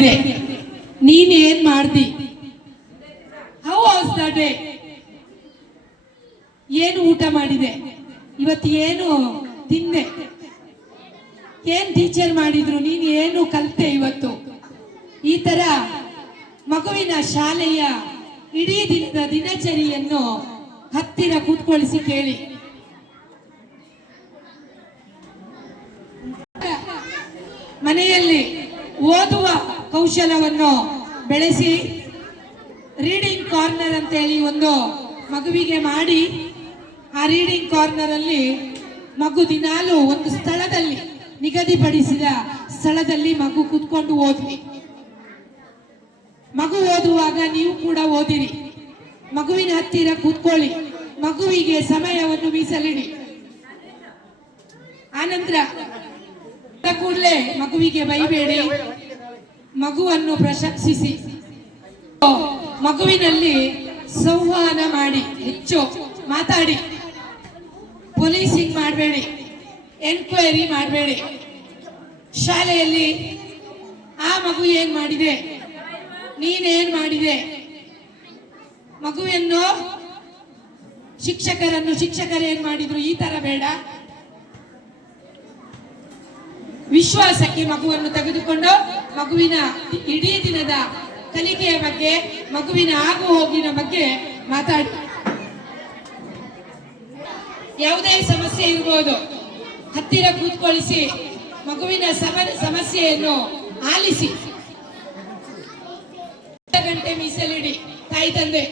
ಮಾಡಿದೆ, ನೀನ್ ಏನ್ ಮಾಡ್ದಿ? How was the day? ಏನು ಊಟ ಮಾಡಿದೆ ಇವತ್ತು? ಏನು ತಿಂದೆ? ಏನ್ ಟೀಚರ್ ಮಾಡಿದ್ರು? ನೀನು ಏನು ಕಲಿತೆ ಇವತ್ತು? ಈ ತರ ಮಗುವಿನ ಶಾಲೆಯ ಇಡೀ ದಿನದ ದಿನಚರಿಯನ್ನು ಹತ್ತಿರ ಕೂತ್ಕೊಳಿಸಿ ಕೇಳಿ. ಮನೆಯಲ್ಲಿ ಓದುವ ಕೌಶಲವನ್ನು ಬೆಳೆಸಿ ರೀಡಿಂಗ್ ಕಾರ್ನರ್ ಅಂತ ಹೇಳಿ ಒಂದು ಮಗುವಿಗೆ ಮಾಡಿ, ಆ ರೀಡಿಂಗ್ ಕಾರ್ನರ್ ಅಲ್ಲಿ ಮಗು ದಿನಾಲು ಒಂದು ಸ್ಥಳದಲ್ಲಿ, ನಿಗದಿಪಡಿಸಿದ ಸ್ಥಳದಲ್ಲಿ ಮಗು ಕೂತ್ಕೊಂಡು ಓದ್ಲಿ. ಮಗು ಓದುವಾಗ ನೀವು ಕೂಡ ಓದಿರಿ. ಮಗುವಿನ ಹತ್ತಿರ ಕೂತ್ಕೊಳ್ಳಿ, ಮಗುವಿಗೆ ಸಮಯವನ್ನು ಮೀಸಲಿಡಿ. ಆನಂತರ ಕೂಡಲೇ ಮಗುವಿಗೆ ಬೈಬೇಡಿ, ಮಗುವನ್ನು ಪ್ರಶಂಸಿಸಿ. ಮಗುವಿನಲ್ಲಿ ಸಂವಹನ ಮಾಡಿ, ಹೆಚ್ಚು ಮಾತಾಡಿ. ಪೊಲೀಸಿಂಗ್ ಮಾಡಬೇಡಿ, ಎನ್ಕ್ವೈರಿ ಮಾಡಬೇಡಿ. ಶಾಲೆಯಲ್ಲಿ ಆ ಮಗು ಏನ್ ಮಾಡಿದೆ, ನೀನೇನ್ ಮಾಡಿದೆ, ಮಗುವನ್ನು ಶಿಕ್ಷಕರು ಏನ್ ಮಾಡಿದ್ರು, ಈ ತರ ಬೇಡ. ವಿಶ್ವಾಸಕ್ಕೆ ಮಗುವನ್ನು ತೆಗೆದುಕೊಂಡು ಮಗುವಿನ ಇಡೀ ದಿನದ ಕಲಿಕೆಯ ಬಗ್ಗೆ, ಮಗುವಿನ ಆಗು ಹೋಗಿನ ಬಗ್ಗೆ ಮಾತಾಡಿ. ಯಾವುದೇ ಸಮಸ್ಯೆ ಇರ್ಬೋದು, ಹತ್ತಿರ ಕೂತ್ಕೊಳಿಸಿ ಮಗುವಿನ ಸಮಸ್ಯೆಯನ್ನು ಆಲಿಸಿ. ಗಂಟೆ ಮೀಸಲಿಡಿ ತಾಯಿ ತಂದೆ.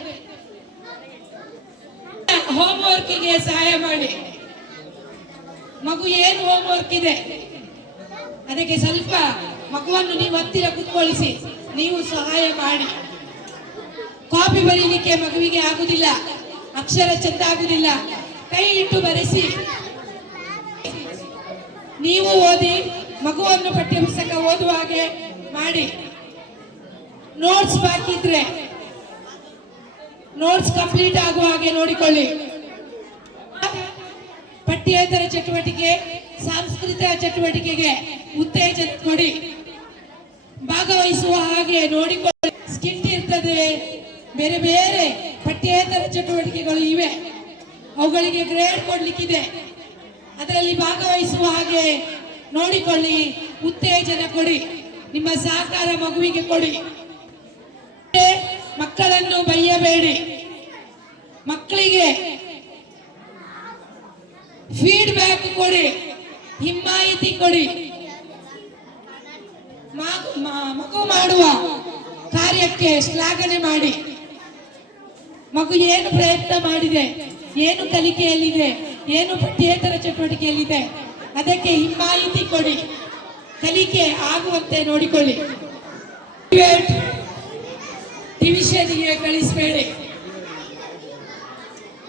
ಹೋಮ್ ವರ್ಕ್ಗೆ ಸಹಾಯ ಮಾಡಿ. ಮಗು ಏನು ಹೋಮ್ ವರ್ಕ್ ಇದೆ ಅದಕ್ಕೆ ಸ್ವಲ್ಪ ಮಗುವನ್ನು ನೀವು ಹತ್ತಿರ ಕೂತ್ಕೊಳಿಸಿ ನೀವು ಸಹಾಯ ಮಾಡಿ. ಕಾಪಿ ಬರೀಲಿಕ್ಕೆ ಮಗುವಿಗೆ ಆಗುದಿಲ್ಲ, ಅಕ್ಷರ ಚೆಂದ ಆಗುದಿಲ್ಲ, ಕೈ ಇಟ್ಟು ಬರೆಸಿ. ನೀವು ಓದಿ, ಮಗುವನ್ನು ಪಠ್ಯಪುಸ್ತಕ ಓದುವ ಹಾಗೆ ಮಾಡಿ. ನೋಟ್ಸ್ ಬಾಕಿ ಇದ್ರೆ ನೋಟ್ಸ್ ಕಂಪ್ಲೀಟ್ ಆಗುವ ಹಾಗೆ ನೋಡಿಕೊಳ್ಳಿ. ಪಠ್ಯೇತರ ಚಟುವಟಿಕೆ, ಸಾಂಸ್ಕೃತಿಕ ಚಟುವಟಿಕೆಗೆ ಉತ್ತೇಜನ ಕೊಡಿ. ಭಾಗವಹಿಸುವ ಹಾಗೆ ನೋಡಿಕೊಳ್ಳಿ. ಸ್ಕಿಟ್ ಇರ್ತದೆ, ಬೇರೆ ಬೇರೆ ಪಠ್ಯೇತರ ಚಟುವಟಿಕೆಗಳು ಇವೆ, ಅವುಗಳಿಗೆ ಗ್ರೇಡ್ ಕೊಡ್ಲಿಕ್ಕಿದೆ. ಅದರಲ್ಲಿ ಭಾಗವಹಿಸುವ ಹಾಗೆ ನೋಡಿಕೊಳ್ಳಿ, ಉತ್ತೇಜನ ಕೊಡಿ. ನಿಮ್ಮ ಸಹಕಾರ ಮಗುವಿಗೆ ಕೊಡಿ. ಮಕ್ಕಳನ್ನು ಬೈಯಬೇಡಿ, ಮಕ್ಕಳಿಗೆ ಫೀಡ್ಬ್ಯಾಕ್ ಕೊಡಿ, ಹಿಮ್ಮಾಯಿತಿ ಕೊಡಿ. ಮಗು ಮಾಡುವ ಕಾರ್ಯಕ್ಕೆ ಶ್ಲಾಘನೆ ಮಾಡಿ. ಮಗು ಏನು ಪ್ರಯತ್ನ ಮಾಡಿದೆ, ಏನು ಕಲಿಕೆಯಲ್ಲಿದೆ, ಏನು ಪಠ್ಯೇತರ ಚಟುವಟಿಕೆಯಲ್ಲಿದೆ, ಅದಕ್ಕೆ ಹಿಮ್ಮಾಯಿತಿ ಕೊಡಿ. ಕಲಿಕೆ ಆಗುವಂತೆ ನೋಡಿಕೊಳ್ಳಿ. ಡಿವಿಷನ್ಗೆ ಕಳಿಸಬೇಡಿ.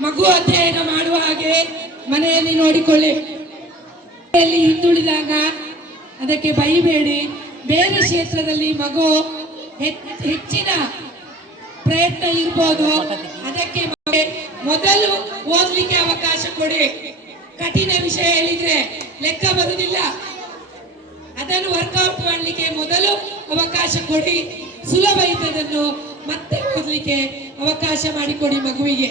ಮಗು ಅಧ್ಯಯನ ಮಾಡುವ ಹಾಗೆ ಮನೆಯಲ್ಲಿ ನೋಡಿಕೊಳ್ಳಿ. ಹಿಂದುಳಿದಾಗ ಅದಕ್ಕೆ ಬೈಬೇಡಿ. ಬೇರೆ ಕ್ಷೇತ್ರದಲ್ಲಿ ಮಗು ಹೆಚ್ಚಿನ ಪ್ರಯತ್ನ ಇರ್ಬೋದು, ಅದಕ್ಕೆ ಮೊದಲು ಓದ್ಲಿಕ್ಕೆ ಅವಕಾಶ ಕೊಡಿ. ಕಠಿಣ ವಿಷಯ ಹೇಳಿದ್ರೆ ಲೆಕ್ಕ ಬರುವುದಿಲ್ಲ, ಅದನ್ನು ವರ್ಕೌಟ್ ಮಾಡಲಿಕ್ಕೆ ಮೊದಲು ಅವಕಾಶ ಕೊಡಿ. ಸುಲಭ ಇದ್ದದನ್ನು ಮತ್ತೆ ಓದಲಿಕ್ಕೆ ಅವಕಾಶ ಮಾಡಿಕೊಡಿ ಮಗುವಿಗೆ.